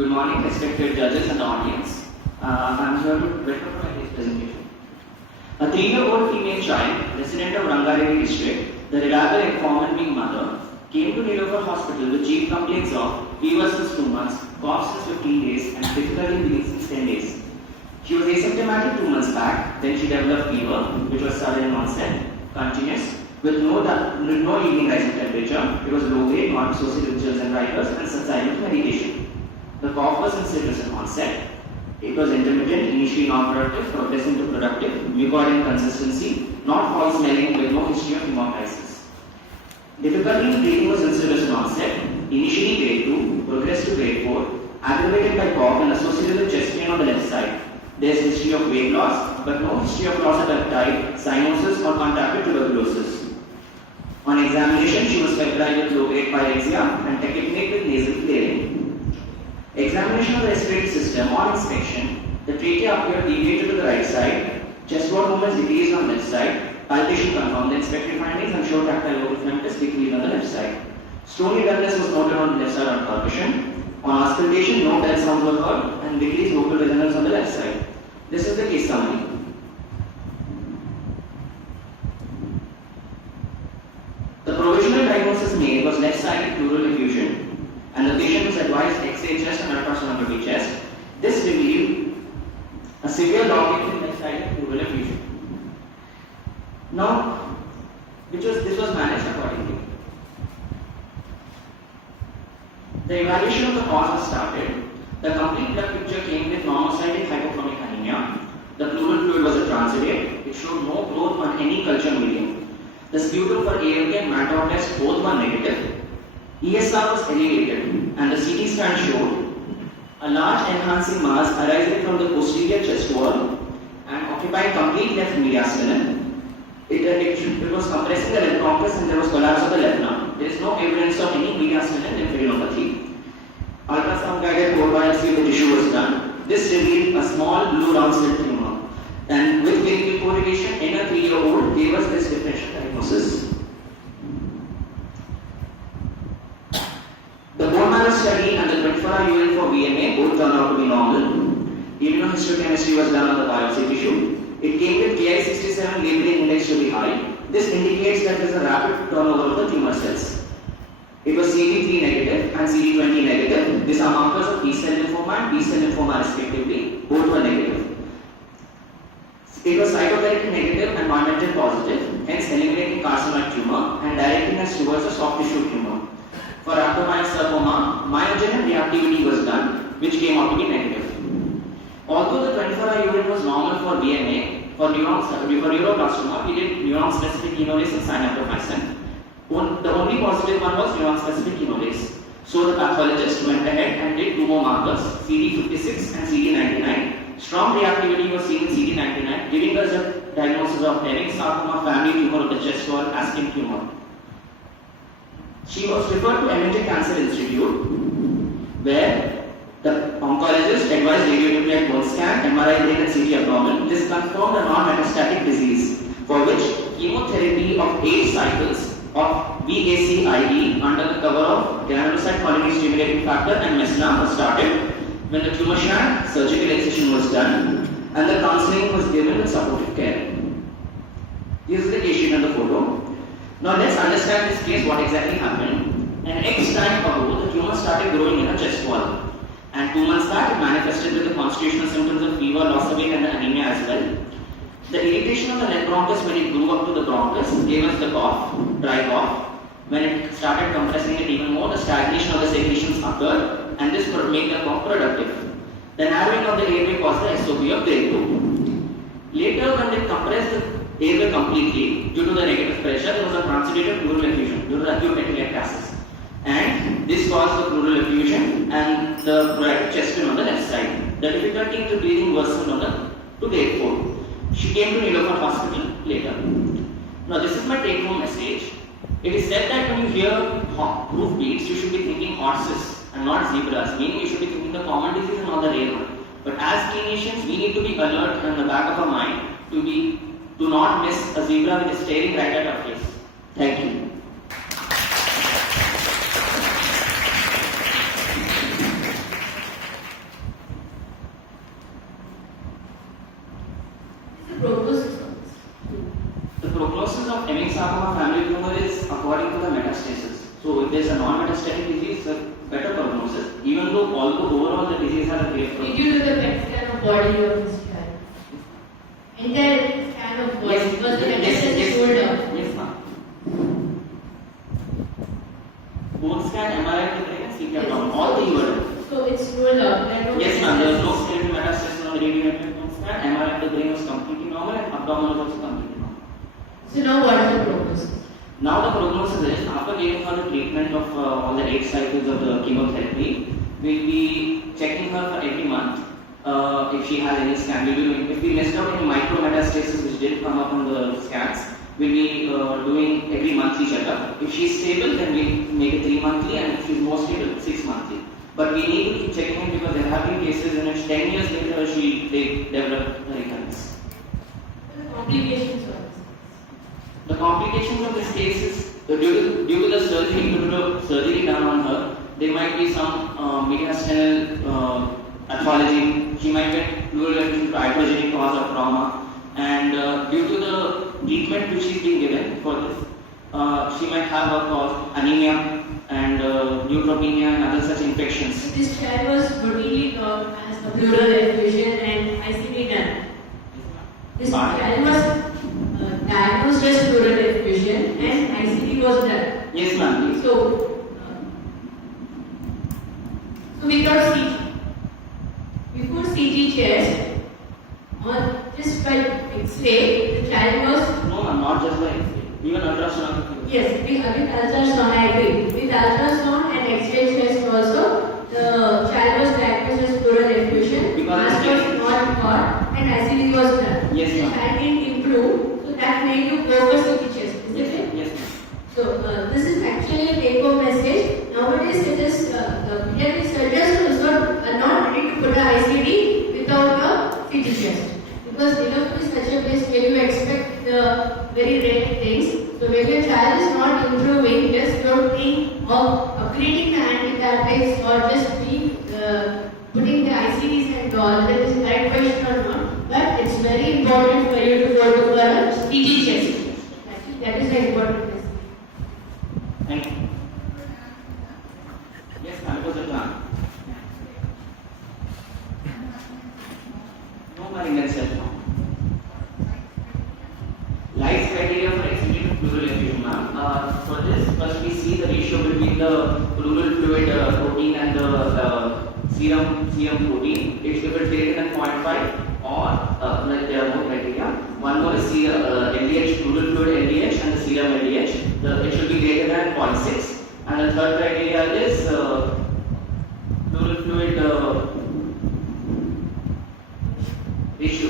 Good morning, respected judges and the audience. I'm here to welcome my case presentation. A 3-year-old female child, resident of Rangareddy district, the reliable informant being mother, came to Niloufer Hospital with chief complaints of fever since 2 months, cough since 15 days, and difficulty breathing since 10 days. She was asymptomatic 2 months back, then she developed fever, which was sudden in onset, continuous, with no evening rising temperature. It was low grade, not associated with chills and ripers, and subsided with medication. The cough was insidious in onset. It was intermittent, initially non-productive, progressing to productive, mucoid in consistency, not foul smelling, with no history of hemoptysis. Difficulty in breathing was insidious in onset, initially grade 2, progressed to grade 4, aggravated by cough and associated with chest pain on the left side. There is history of weight loss, but no history of loss of appetite, cyanosis, or contact with tuberculosis. On examination, she was febrile with low-grade pyrexia and tachypneic with nasal flaring. Examination of the respiratory system on inspection, the trachea appeared deviated to the right side, chest wall movements decreased on the left side, palpation confirmed the inspected findings and showed tactile local phlegmatis decreased on the left side. Stony dullness was noted on the left side on palpation. On auscultation, no bell sounds were heard and decreased local resonance on the left side. This is the case summary. The provisional diagnosis made was left-sided pleural effusion, and the patient was advised X-ray chest and ultrasonography chest. This revealed a severe blockage in left-sided pleural effusion. Now, this was managed accordingly. The evaluation of the cause was started. The complete blood picture came with normocytic hypochromic anemia. The pleural fluid was a transudate. It showed no growth on any culture medium. The sputum for ALK and Mantoux test both were negative. ESR was elevated, and the CT scan showed a large enhancing mass arising from the posterior chest wall and occupying complete left mediastinum. It was compressing the left bronchus and there was collapse of the left lung. There is no evidence of any mediastinum lymphadenopathy. Ultrasound guided core biopsy of the tissue was done. This revealed a small blue round cell tumor, and with clinical correlation in a 3-year-old gave us this differential diagnosis. The bone marrow study and the 24-hour urine for VMA both turned out to be normal. Immunohistochemistry was done on the biopsy tissue. It came with Ki67 labeling index to be high. This indicates that there is a rapid turnover of the tumor cells. It was CD3 negative and CD20 negative. These are markers of B-cell lymphoma and B-cell lymphoma respectively. Both were negative. It was cytokeratin negative and monomentin positive, hence eliminating carcinoid tumor and directing us towards a soft tissue tumor. For rhabdomyosarcoma, myogenic reactivity was done, which came out to be negative. Although the 24-hour urine was normal for VMA, for neuroblastoma, we did neuron-specific kinolase and synaptophysin. The only positive one was neuron-specific kinolase. So the pathologist went ahead and did 2 more markers, CD56 and CD99. Strong reactivity was seen in CD99, giving us a diagnosis of Ewing sarcoma, family tumor of the chest wall, asking tumor. She was referred to MNJ Cancer Institute, where the oncologist advised radionuclide bone scan, MRI brain and CT abdomen. This confirmed a non-metastatic disease, for which chemotherapy of 8 cycles of VAC-IE under the cover of granulocyte colony stimulating factor and mesna was started. When the tumor shrank, surgical excision was done, and the counseling was given with supportive care. This is the case sheet and the photo. Now let's understand this case, what exactly happened. An X time ago, the tumor started growing in her chest wall. And 2 months back, it manifested with the constitutional symptoms of fever, loss of weight, and the anemia as well. The irritation of the left bronchus when it grew up to the bronchus gave us the cough, dry cough. When it started compressing it even more, the stagnation of the secretions occurred, and this could make the cough productive. The narrowing of the airway caused the SOP of grade 2. Later, when they compressed the airway completely, due to the negative pressure, there was a transudative pleural effusion due to the acute atelectasis. And this caused the pleural effusion and the right chest pain on the left side. The difficulty in the breathing worsened to grade 4. She came to Niloufer Hospital later. Now this is my take-home message. It is said that when you hear hoof beats, you should be thinking horses and not zebras, meaning you should be thinking the common disease and not the rare one. But as clinicians, we need to be alert in the back of our mind to not miss a zebra which is staring right at our face. Thank you. So if there's a non-metastatic disease, a better prognosis. Even though overall the disease has a great Did you do the PET scan of body of this child? Entire scan of body, yes, because the yes, metastasis yes, shoulder. yes, ma'am. Bone scan, MRI of the brain, and CT abdomen, all the urine. So it's rolled up. Yes, ma'am. There was no skeletal metastasis on the radioactive bone scan. MRI of the brain was completely normal, and abdomen was also completely normal. So now what is the prognosis? Now the prognosis is, after giving her the treatment of all the 8 cycles of the chemotherapy, we'll be checking her for every month. If she has any scan, we'll be doing, if we missed out any micrometastasis which didn't come up on the scans, we'll be doing every monthly checkup. If she's stable, then we'll make it 3 monthly, and if she's more stable, 6 monthly. But we need to keep checking it because there have been cases in which 10 years later they develop recurrence. The complications of this. The complications of this case is due to the surgery done on her, there might be some mediastinal pathology. She might get pleural effusion, iatrogenic cause of trauma, and due to the treatment which is being given for this, she might have a cause anemia and neutropenia and other such infections. This child was routinely taught as a pleural effusion and ICD done. This child was diagnosed as pleural effusion and ICD was done. Yes, ma'am. So without CT, before CT chest, or just by X-ray, the child was. No, ma'am, not just by X-ray. Even ultrasound. Yes, with ultrasound, I agree. With ultrasound and X-ray chest also, the child was diagnosed as pleural effusion, mass was not caught, and ICD was done. Yes, ma'am. The child didn't improve, so that made you go for CT chest, isn't it? Yes, ma'am. So this is actually a take-home message. Nowadays, it is pediatric surgeons are not ready to put a ICD without a CT chest, because Niloufer is such a place where you expect the very rare things. So when your child is not improving, just don't think of upgrading the antibiotics or just be putting the ICDs and all. That is the right question or not. But it's very important for you to go to a CT chest. Actually, that is the important message. Thank you. Yes, ma'am, it was a plan. No malignant cell form. Lyse criteria for extended pleural effusion, ma'am. For this, first we see the ratio between the pleural fluid protein and the serum protein. If it is greater than 0.5 or like there are more criteria. One more is LDH, pleural fluid LDH and the serum LDH. It should be greater than 0.6. And the third criteria is pleural fluid ratio,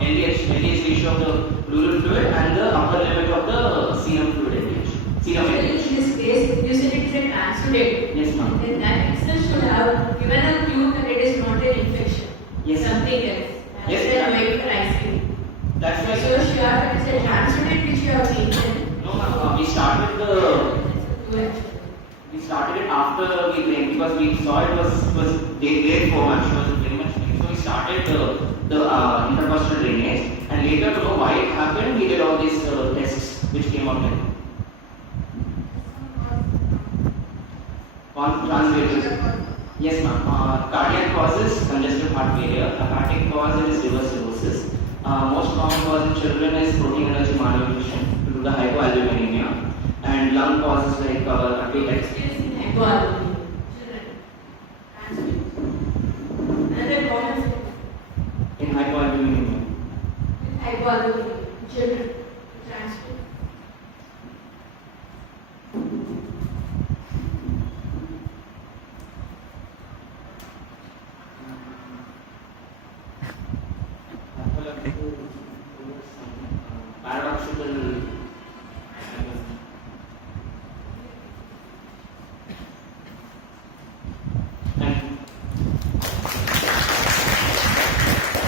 LDH ratio of the pleural fluid and the upper limit of the serum fluid LDH. Serum LDH. In this case, you said it is a transudate. Yes, ma'am. Then that itself should have given a clue that it is not an infection. Yes. Something else. Yes, That's why you ICD. That's why. So sure, it is a transudate which you have taken. No, ma'am. We started it after we trained because we saw it was grade 4 much, was very much big. So we started the intercostal drainage, and later to know why it happened, we did all these tests which came out later. Translated. Yes, ma'am. Cardiac causes congestive heart failure. Hepatic cause is liver cirrhosis. Most common cause in children is protein energy malnutrition due to the hypoalbuminemia, and lung causes like acute. Experience in hypoalbuminemia.